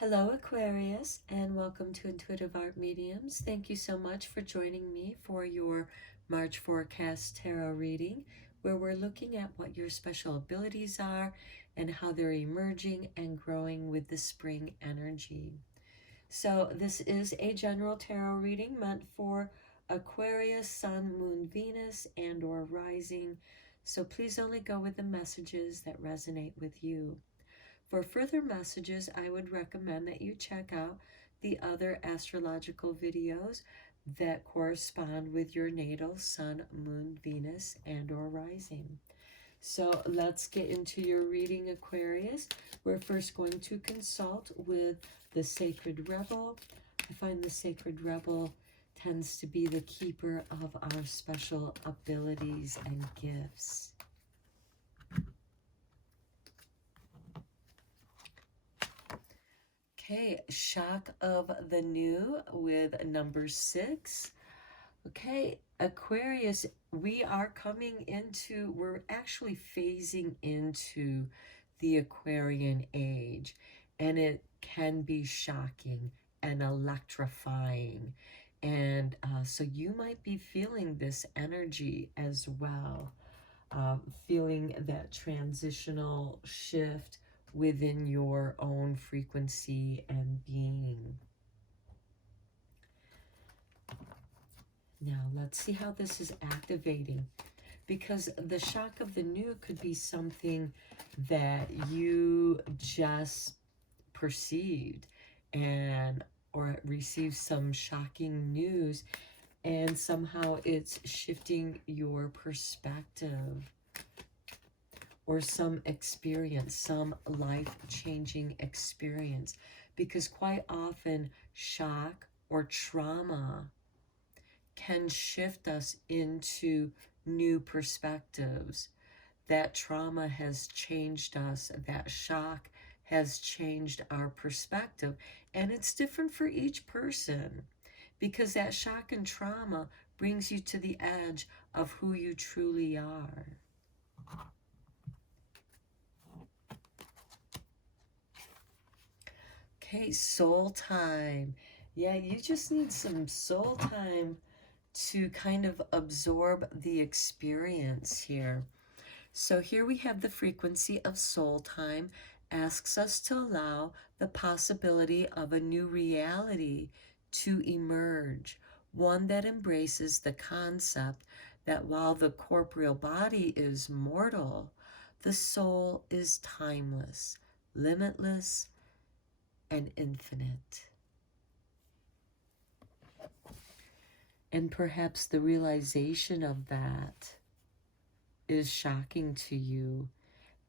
Hello, Aquarius, and welcome to Intuitive Art Mediums. Thank you so much for joining me for your March forecast tarot reading, where we're looking at what your special abilities are and how they're emerging and growing with the spring energy. So this is a general tarot reading meant for Aquarius, Sun, Moon, Venus, and or rising. So please only go with the messages that resonate with you. For further messages, I would recommend that you check out the other astrological videos that correspond with your natal Sun, Moon, Venus, and or rising. So let's get into your reading, Aquarius. We're first going to consult with the Sacred Rebel. I find the Sacred Rebel tends to be the keeper of our special abilities and gifts. Okay, shock of the new with number 6. Okay, Aquarius, we're actually phasing into the Aquarian age, and it can be shocking and electrifying. And so you might be feeling this energy as well, feeling that transitional shift within your own frequency and being. Now let's see how this is activating, because the shock of the new could be something that you just perceived and or received some shocking news, and somehow it's shifting your perspective, or some experience, some life-changing experience, because quite often shock or trauma can shift us into new perspectives. That trauma has changed us, that shock has changed our perspective, and it's different for each person, because that shock and trauma brings you to the edge of who you truly are. Okay, soul time. Yeah, you just need some soul time to kind of absorb the experience here. So here we have the frequency of soul time, asks us to allow the possibility of a new reality to emerge, one that embraces the concept that while the corporeal body is mortal, the soul is timeless, limitless, and infinite. And perhaps the realization of that is shocking to you.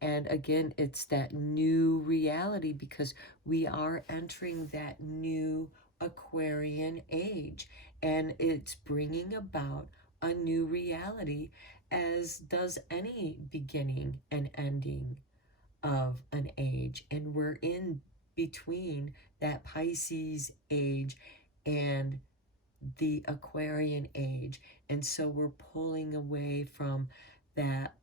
And again, it's that new reality, because we are entering that new Aquarian age, and it's bringing about a new reality, as does any beginning and ending of an age. And we're in between that Pisces age and the Aquarian age, and so we're pulling away from that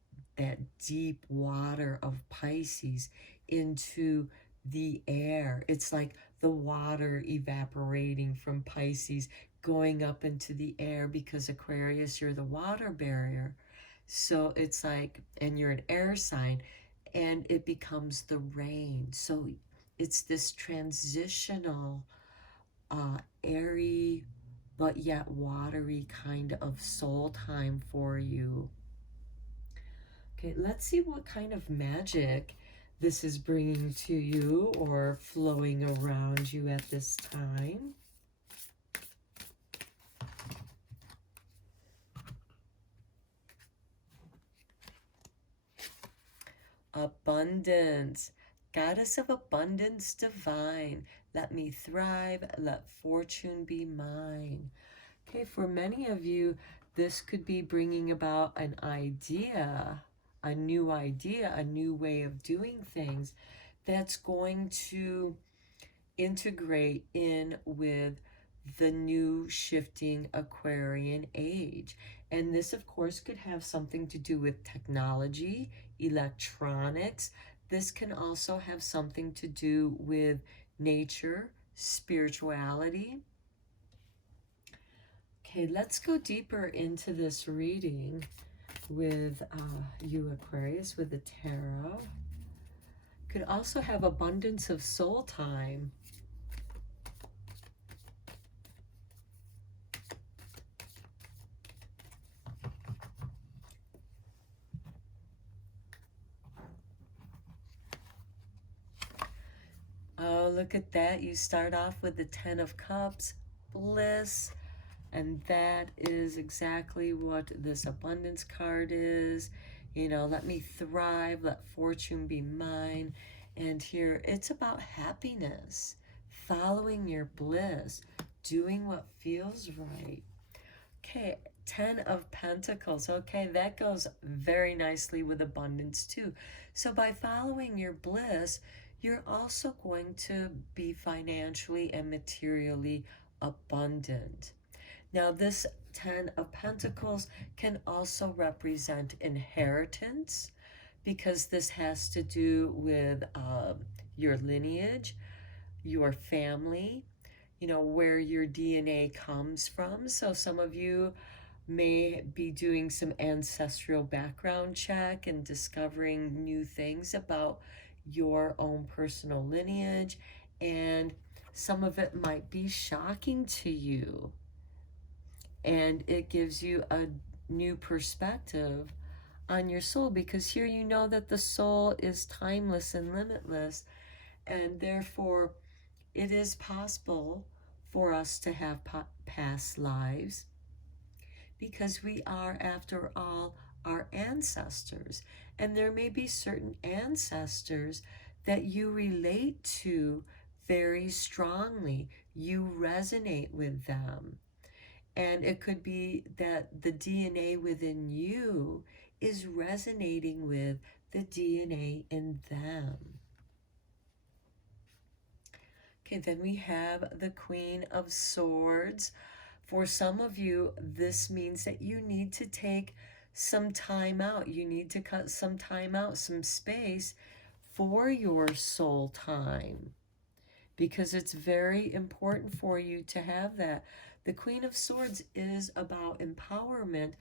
deep water of Pisces into the air. It's like the water evaporating from Pisces going up into the air, because Aquarius, you're the water barrier. So it's like, and you're an air sign, and it becomes the rain. So it's this transitional, airy, but yet watery kind of soul time for you. Okay, let's see what kind of magic this is bringing to you or flowing around you at this time. Abundance. Goddess of abundance divine, let me thrive, let fortune be mine. Okay, for many of you, this could be bringing about an idea, a new way of doing things that's going to integrate in with the new shifting Aquarian age. And this, of course, could have something to do with technology, electronics. This can also have something to do with nature, spirituality. Okay, let's go deeper into this reading with you, Aquarius, with the tarot. Could also have abundance of soul time. Oh, look at that. You start off with the 10 of Cups, bliss, and that is exactly what this abundance card is. You know, let me thrive, let fortune be mine. And here, it's about happiness, following your bliss, doing what feels right. Okay, 10 of Pentacles. Okay, that goes very nicely with abundance too. So by following your bliss, you're also going to be financially and materially abundant. Now, this 10 of Pentacles can also represent inheritance, because this has to do with your lineage, your family, you know, where your DNA comes from. So some of you may be doing some ancestral background check and discovering new things about your own personal lineage, and some of it might be shocking to you, and it gives you a new perspective on your soul, because here you know that the soul is timeless and limitless, and therefore it is possible for us to have past lives, because we are, after all, our ancestors. And there may be certain ancestors that you relate to very strongly. You resonate with them. And it could be that the DNA within you is resonating with the DNA in them. Okay, then we have the Queen of Swords. For some of you, this means that you need to take some time out. You need to cut some time out, some space for your soul time, because it's very important for you to have that. The Queen of Swords is about empowerment,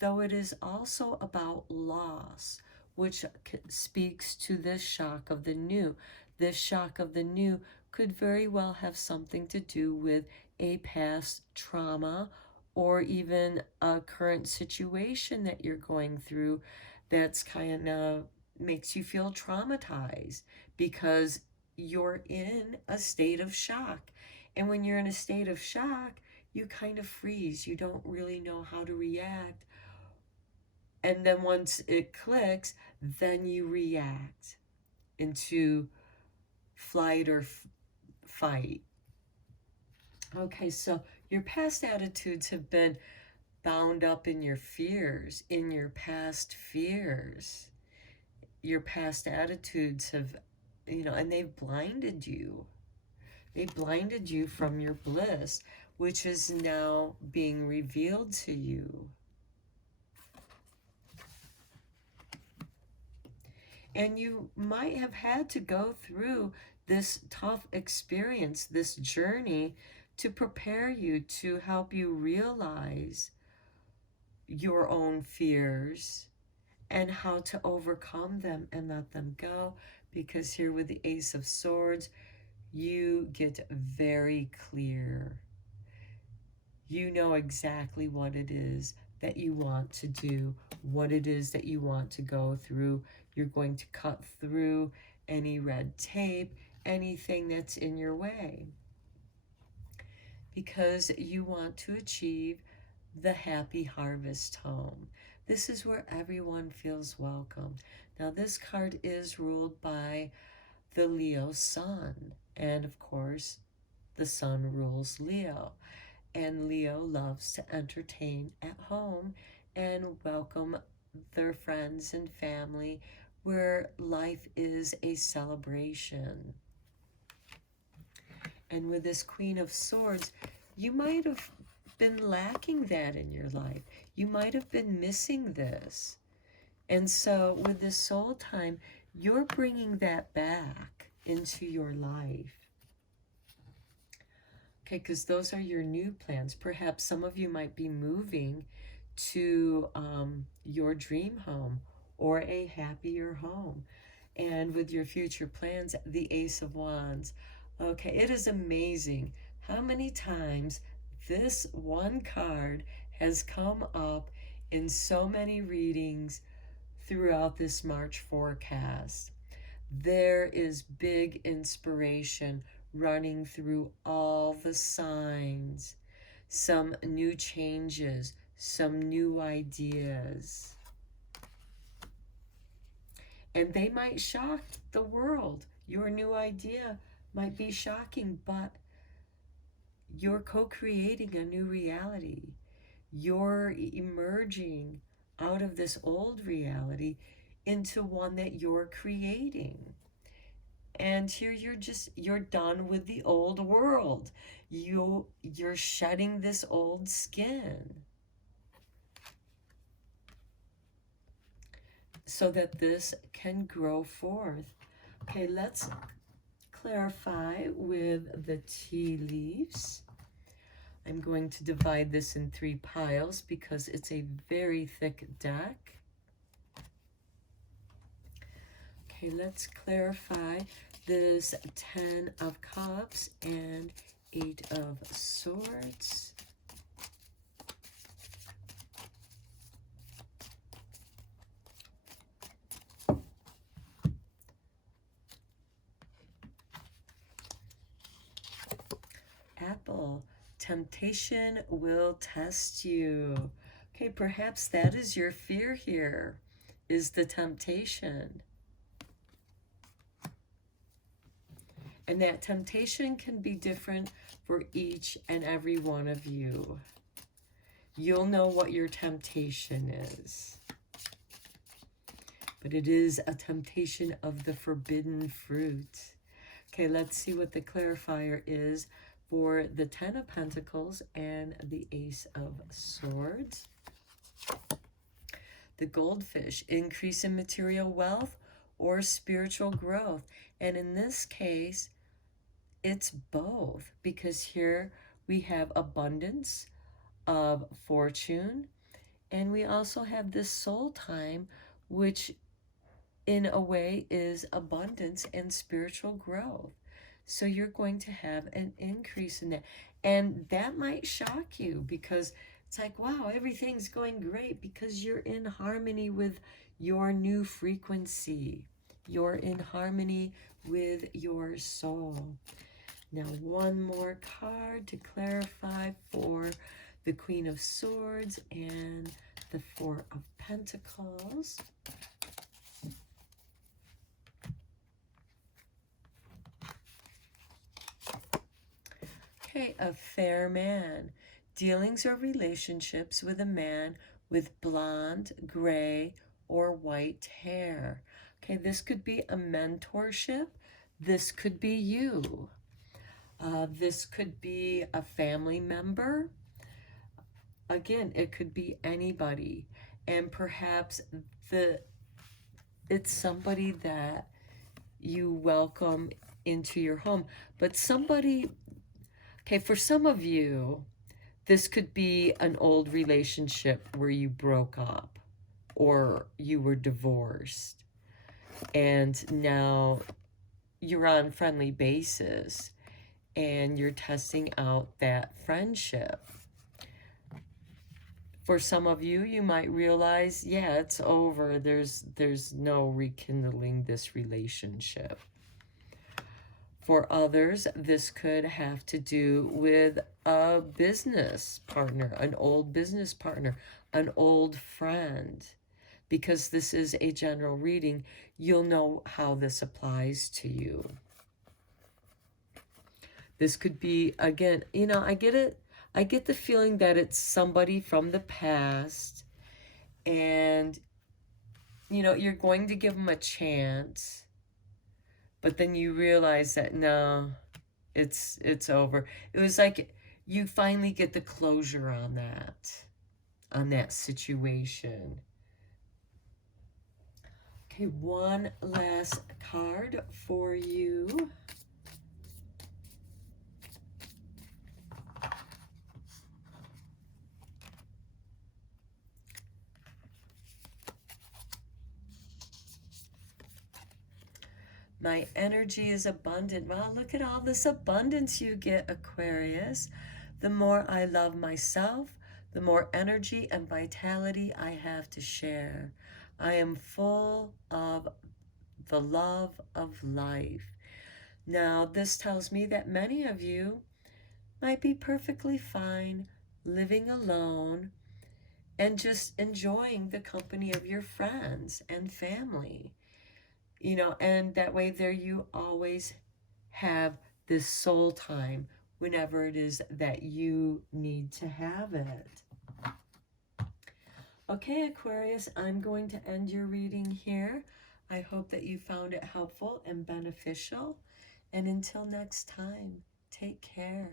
though it is also about loss, which speaks to this shock of the new. This shock of the new could very well have something to do with a past trauma, or even a current situation that you're going through that's kind of makes you feel traumatized, because you're in a state of shock. And when you're in a state of shock, you kind of freeze. You don't really know how to react. And then once it clicks, then you react into flight or fight. Okay, so your past attitudes have been bound up in your fears, in your past fears. Your past attitudes have, you know, and they've blinded you. They blinded you from your bliss, which is now being revealed to you. And you might have had to go through this tough experience, this journey, to prepare you, to help you realize your own fears and how to overcome them and let them go. Because here with the Ace of Swords, you get very clear. You know exactly what it is that you want to do, what it is that you want to go through. You're going to cut through any red tape, anything that's in your way, because you want to achieve the happy harvest home. This is where everyone feels welcome. Now, this card is ruled by the Leo sun, and of course, the sun rules Leo. And Leo loves to entertain at home and welcome their friends and family, where life is a celebration. And with this Queen of Swords, you might have been lacking that in your life. You might have been missing this. And so with this soul time, you're bringing that back into your life. Okay, because those are your new plans. Perhaps some of you might be moving to your dream home or a happier home. And with your future plans, the Ace of Wands. Okay, it is amazing how many times this one card has come up in so many readings throughout this March forecast. There is big inspiration running through all the signs, some new changes, some new ideas. And they might shock the world. Your new idea might be shocking, but you're co-creating a new reality. You're emerging out of this old reality into one that you're creating. And here you're done with the old world. You're shedding this old skin so that this can grow forth. Okay, let's clarify with the tea leaves. I'm going to divide this in 3 piles because it's a very thick deck. Okay, let's clarify this 10 of Cups and 8 of Swords. Apple, temptation will test you. Okay, perhaps that is your fear here, is the temptation. And that temptation can be different for each and every one of you. You'll know what your temptation is. But it is a temptation of the forbidden fruit. Okay, let's see what the clarifier is for the 10 of Pentacles and the Ace of Swords. The goldfish, increase in material wealth or spiritual growth. And in this case, it's both, because here we have abundance of fortune, and we also have this soul time, which in a way is abundance and spiritual growth. So you're going to have an increase in that. And that might shock you because it's like, wow, everything's going great because you're in harmony with your new frequency. You're in harmony with your soul. Now, one more card to clarify for the Queen of Swords and the 4 of Pentacles. Okay, a fair man. Dealings or relationships with a man with blonde, gray, or white hair. Okay, this could be a mentorship. This could be you. This could be a family member. Again, it could be anybody. And perhaps it's somebody that you welcome into your home. But somebody, okay, for some of you, this could be an old relationship where you broke up or you were divorced. And now you're on friendly basis and you're testing out that friendship. For some of you, you might realize, yeah, it's over. There's no rekindling this relationship. For others, this could have to do with a business partner, an old business partner, an old friend. Because this is a general reading, you'll know how this applies to you. This could be, again, you know, I get it. I get the feeling that it's somebody from the past and, you know, you're going to give them a chance, but then you realize that, no, it's over. It was like you finally get the closure on that situation. Okay, one last card for you. My energy is abundant. Wow, look at all this abundance you get, Aquarius. The more I love myself, the more energy and vitality I have to share. I am full of the love of life. Now, this tells me that many of you might be perfectly fine living alone and just enjoying the company of your friends and family. You know, and that way there you always have this soul time whenever it is that you need to have it. Okay, Aquarius, I'm going to end your reading here. I hope that you found it helpful and beneficial. And until next time, take care.